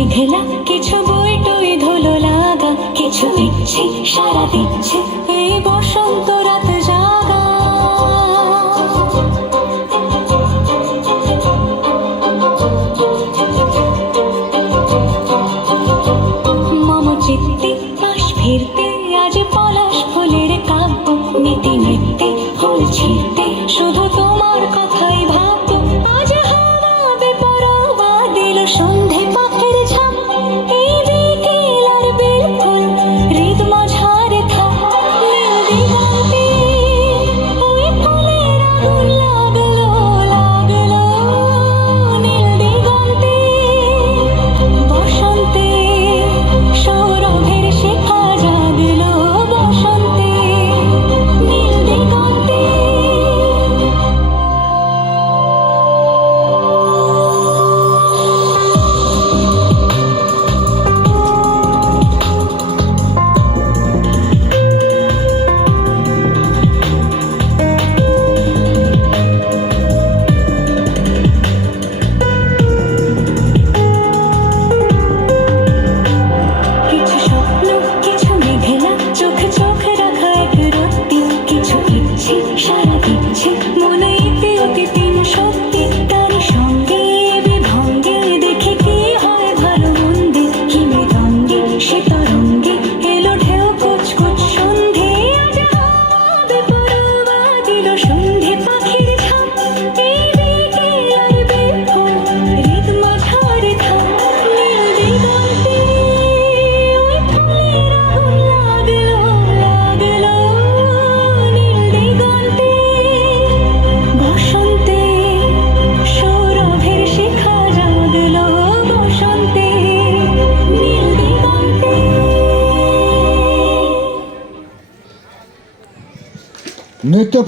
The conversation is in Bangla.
মেঘলা কিছু বই টই ধুলো লাগা, কিছু ইচ্ছে সারা দিচ্ছে এই বসন্ত রাত জাগা। মম চিত্তে পাশ ফিরতে আজ পলাশ ফুলের কাব্য, নীতি নৃত্যে ফুল ছিঁড়তে শুধু তোমার কথাই ভাববো। আজ হাওয়া বেপরোয়া দিল সন্ধে পাখির ঝাঁপ, এই বিকেল আর বেলফুল হৃদ মাঝারে থাক। নীল দিগন্তে ওই ফুলের আগুন লাগলো লাগলো, নীল দিগন্তে বসন্তে সৌরভের শিখা জাগলো, বসন্তে নীল দিগন্তে। কিছু স্বপ্ন কিছু মেঘলা চোখ চোখ রাখা এক রত্তি, কিছু ইচ্ছে সারা দিচ্ছে মনে ইতি অতি তিন শক্তি। তারই সঙ্গে বিভঙ্গে দেখে কি হয় ভালো মন্দে, কি মৃদঙ্গে সে তরঙ্গে এলো ঢেউ কুচকুচ সন্ধে। আজ হাওয়া বেপরোয়া দিল সন্ধে পাখির ঝাঁপ, এই বিকেল আর বেফুল হৃদ মাঝারে থাক। নীল দিগন্তে ওই ফুলের আগুন লাগলো লাগলো, নীল দিগন্তে বসন্তে সৌরভের শিখা জাগলো, বসন্তে নীল দিগন্তে। নৃত্য